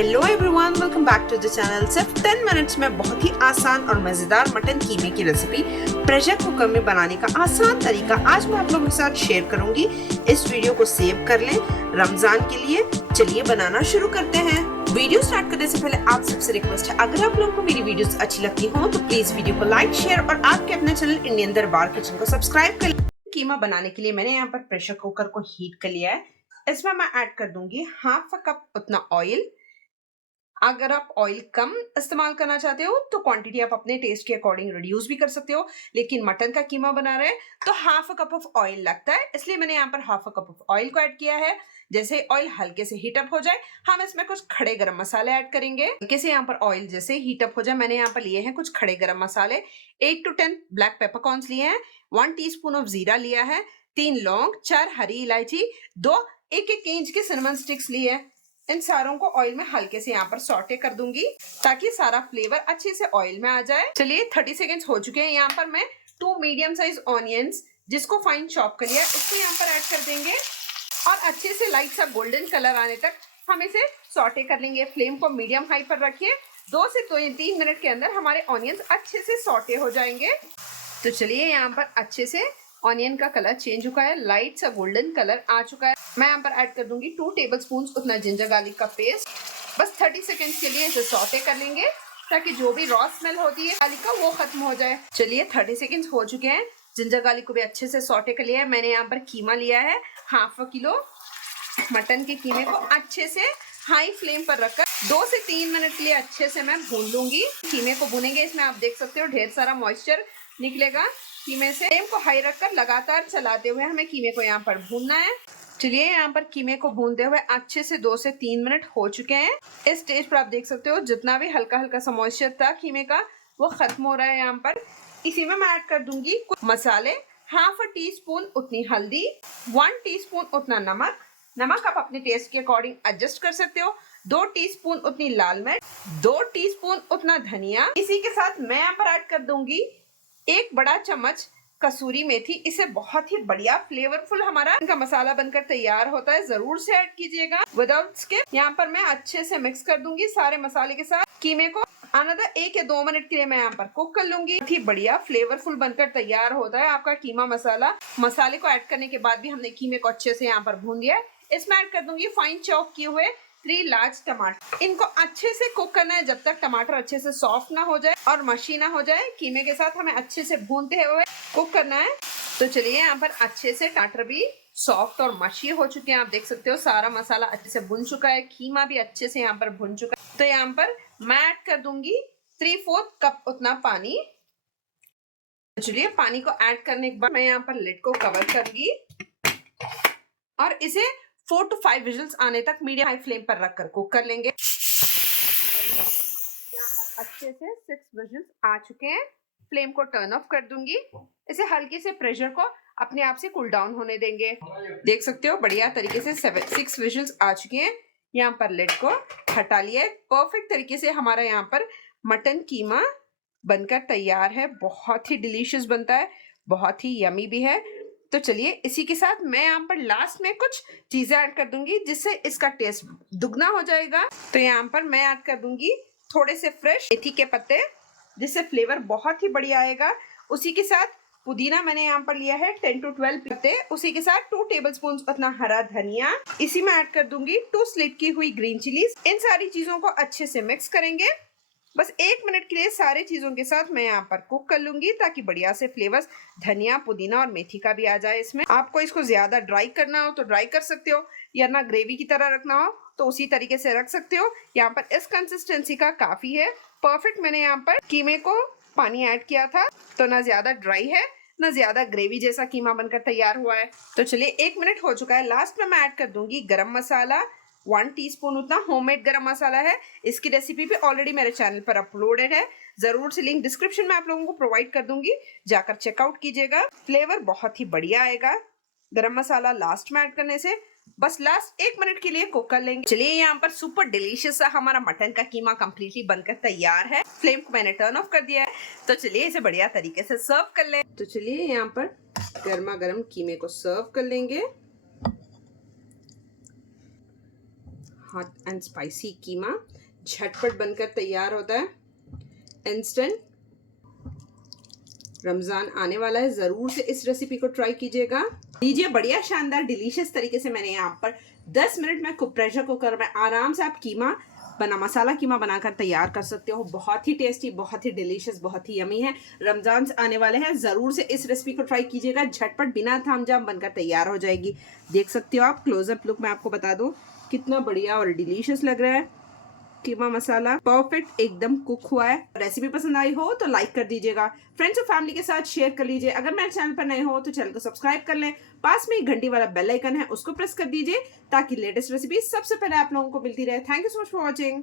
Hello everyone, welcome back to the channel. सिर्फ 10 minutes में बहुत ही आसान और मज़ेदार मटन कीमे की रेसिपी प्रेशर कुकर में बनाने का आसान तरीका आज मैं आप लोगों के साथ शेयर करूंगी। इस वीडियो को सेव कर लें रमजान के लिए। चलिए बनाना शुरू करते हैं। वीडियो स्टार्ट करने से पहले आप सबसे रिक्वेस्ट है, अगर आप लोगों को मेरी वीडियोस अच्छी लगती हो तो प्लीज वीडियो को लाइक, शेयर और आपके अपने चैनल इंडियन दरबार किचन को सब्सक्राइब कर लें। कीमा बनाने के लिए मैंने यहाँ पर प्रेशर कुकर को हीट कर लिया है। इसमें मैं ऐड कर दूंगी हाफ कप उतना ऑयल। अगर आप ऑयल कम इस्तेमाल करना चाहते हो तो क्वांटिटी आप अपने टेस्ट के अकॉर्डिंग रिड्यूस भी कर सकते हो, लेकिन मटन का कीमा बना रहे हैं तो half a cup of oil लगता है, इसलिए मैंने यहाँ पर half a cup of oil को ऐड किया है। जैसे ऑयल हल्के से हीटअप हो जाए हम इसमें कुछ खड़े गरम मसाले ऐड करेंगे। हल्के से यहाँ पर ऑयल जैसे हीटअप हो जाए मैंने यहाँ पर लिए हैं कुछ खड़े गरम मसाले। 8 to 10 ब्लैक पेपरकॉर्न्स लिए हैं, 1 टीस्पून ऑफ जीरा लिया है, 3 लौंग, 4 हरी इलायची, 2 एक इंच के सिनेमन स्टिक्स लिए हैं। इन सारों को ऑयल में हल्के से यहाँ पर सॉटे कर दूंगी ताकि सारा फ्लेवर अच्छे से ऑयल में आ जाए। चलिए 30 सेकेंड्स हो चुके हैं। यहाँ पर मैं 2 मीडियम साइज ऑनियंस जिसको फाइन चॉप कर लिया उसको यहाँ पर ऐड कर देंगे और अच्छे से लाइट सा गोल्डन कलर आने तक हम इसे सॉटे कर लेंगे। फ्लेम को मीडियम हाई पर रखिए। 2 से 3 मिनट के अंदर हमारे ऑनियंस अच्छे से सॉटे हो जाएंगे। तो चलिए यहाँ पर अच्छे से ऑनियन का कलर चेंज हो चुका है, लाइट सा गोल्डन कलर आ चुका है। मैं यहाँ पर ऐड कर दूंगी 2 टेबलस्पून उतना जिंजर गार्लिक का पेस्ट। बस 30 सेकेंड्स के लिए इसे सॉटे कर लेंगे ताकि जो भी रॉ स्मेल होती है गार्लिक का वो खत्म हो जाए। चलिए 30 सेकेंड्स हो चुके हैं। जिंजर गार्लिक को भी अच्छे से सॉटे कर लिया है। मैंने यहाँ पर कीमा लिया है हाफ किलो। मटन के कीमे को अच्छे से हाई फ्लेम पर रखकर 2 से 3 मिनट के लिए अच्छे से मैं भून लूंगी। कीमे को भूनेंगे, इसमें आप देख सकते हो ढेर सारा मॉइस्चर निकलेगा कीमे से। फ्लेम को हाई रखकर लगातार चलाते हुए हमें कीमे को यहाँ पर भूनना है। चलिए यहाँ पर कीमे को भूनते हुए अच्छे से 2 से 3 मिनट हो चुके हैं। इस स्टेज पर आप देख सकते हो जितना भी हल्का हल्का सा मॉइस्चर था कीमे का वो खत्म हो रहा है। यहाँ पर इसी में मैं ऐड कर दूंगी कुछ मसाले। हाफ टीस्पून उतनी हल्दी, 1 टीस्पून उतना नमक आप अपने टेस्ट के अकॉर्डिंग एडजस्ट कर सकते हो, 2 टीस्पून उतनी लाल मिर्च, 2 टीस्पून उतना धनिया। इसी के साथ मैं यहाँ पर ऐड कर दूंगी 1 बड़ा चम्मच कसूरी मेथी। इसे बहुत ही बढ़िया फ्लेवरफुल हमारा इनका मसाला बनकर तैयार होता है, जरूर से ऐड कीजिएगा विदाउट स्किप। यहाँ पर मैं अच्छे से मिक्स कर दूंगी सारे मसाले के साथ कीमे को। अनदर 1 या 2 मिनट के लिए मैं यहाँ पर कुक कर लूंगी। बहुत ही बढ़िया फ्लेवरफुल बनकर तैयार होता है आपका कीमा मसाला। मसाले को ऐड करने के बाद भी हमने कीमे को अच्छे से यहाँ पर भून दिया है। इसमें ऐड कर दूंगी फाइन चॉप किए हुए 3 लार्ज टमाटर। इनको अच्छे से कुक करना है जब तक टमाटर अच्छे से सॉफ्ट ना हो जाए और मशी ना हो जाए। कीमे के साथ हमें अच्छे से भूनते हुए कुक करना है। तो चलिए यहाँ पर अच्छे से टमाटर भी सॉफ्ट और मशी हो चुके हैं। आप देख सकते हो सारा मसाला अच्छे से भुन चुका है, कीमा भी अच्छे से यहाँ पर भुन चुका है। तो यहाँ पर मैं ऐड कर दूंगी 3/4 कप उतना पानी। तो चलिए पानी को ऐड करने के बाद मैं यहाँ पर लिड को कवर करूंगी और इसे 4 to 5 विजिल्स आने तक मीडियम हाई फ्लेम पर रखकर कुक कर लेंगे। अच्छे से 6 विजिल्स आ चुके हैं। फ्लेम को टर्न ऑफ कर दूंगी। इसे हल्के से प्रेशर को अपने आप से कूल डाउन होने देंगे। देख सकते हो बढ़िया तरीके से 6 विजिल्स आ चुके हैं। यहाँ पर लिड को हटा लिया है। परफेक्ट तरीके से हमारा यहाँ पर मटन कीमा बनकर तैयार है। बहुत ही डिलीशियस बनता है, बहुत ही यमी भी है। तो चलिए इसी के साथ मैं यहाँ पर लास्ट में कुछ चीजें ऐड कर दूंगी जिससे इसका टेस्ट दुगना हो जाएगा। तो यहाँ पर मैं ऐड कर दूंगी थोड़े से फ्रेश मेथी के पत्ते जिससे फ्लेवर बहुत ही बढ़िया आएगा। उसी के साथ पुदीना मैंने यहाँ पर लिया है 10 to 12 पत्ते। उसी के साथ 2 टेबलस्पून उतना हरा धनिया। इसी में ऐड कर दूंगी 2 स्लिट की हुई ग्रीन चिलीज। इन सारी चीजों को अच्छे से मिक्स करेंगे। बस 1 मिनट के लिए सारे चीजों के साथ मैं यहाँ पर कुक कर लूंगी ताकि बढ़िया से फ्लेवर्स धनिया, पुदीना और मेथी का भी आ जाए इसमें। आपको इसको ज्यादा ड्राई करना हो तो ड्राई कर सकते हो, या ना ग्रेवी की तरह रखना हो तो उसी तरीके से रख सकते हो। यहाँ पर इस कंसिस्टेंसी का काफी है, परफेक्ट। मैंने यहाँ पर कीमे को पानी ऐड किया था तो ना ज्यादा ड्राई है ना ज्यादा ग्रेवी जैसा कीमा बनकर तैयार हुआ है। तो चलिए 1 मिनट हो चुका है। लास्ट में मैं ऐड कर दूंगी गरम मसाला। 1 टीस्पून उतना होममेड गरम मसाला है। इसकी रेसिपी भी ऑलरेडी मेरे चैनल पर अपलोडेड है, जरूर से लिंक डिस्क्रिप्शन में आप लोगों को प्रोवाइड कर दूंगी, जाकर चेकआउट कीजिएगा। फ्लेवर बहुत ही बढ़िया आएगा गरम मसाला लास्ट में ऐड करने से। बस लास्ट 1 मिनट के लिए कुक कर लेंगे। चलिए यहाँ पर सुपर डिलीशियस सा हमारा मटन का कीमा कंप्लीटली बनकर तैयार है। फ्लेम को मैंने टर्न ऑफ कर दिया है। तो चलिए इसे बढ़िया तरीके से सर्व कर लें। तो चलिए यहाँ पर गर्मा गर्म कीमे को सर्व कर लेंगे। हॉट एंड स्पाइसी कीमा झटपट बनकर तैयार होता है, इंस्टेंट। रमजान आने वाला है, जरूर से इस रेसिपी को ट्राई कीजिएगा। लीजिए, बढ़िया शानदार डिलीशियस तरीके से मैंने यहाँ पर 10 मिनट में प्रेशर कुकर में आराम से आप कीमा मसाला कीमा बनाकर तैयार कर सकते हो। बहुत ही टेस्टी, बहुत ही डिलीशियस, बहुत ही यमी है। रमजान से आने वाले हैं, जरूर से इस रेसिपी को ट्राई कीजिएगा। झटपट बिना तामझाम बनकर तैयार हो जाएगी। देख सकते हो आप, क्लोजअप लुक मैं आपको बता दूं कितना बढ़िया और डिलीशियस लग रहा है। कीमा मसाला परफेक्ट एकदम कुक हुआ है। रेसिपी पसंद आई हो तो लाइक कर दीजिएगा, फ्रेंड्स और फैमिली के साथ शेयर कर लीजिए। अगर मेरे चैनल पर नए हो तो चैनल को सब्सक्राइब कर लें। पास में एक घंटी वाला बेल आइकन है, उसको प्रेस कर दीजिए ताकि लेटेस्ट रेसिपी सबसे पहले आप लोगों को मिलती रहे। Thank you so much for watching.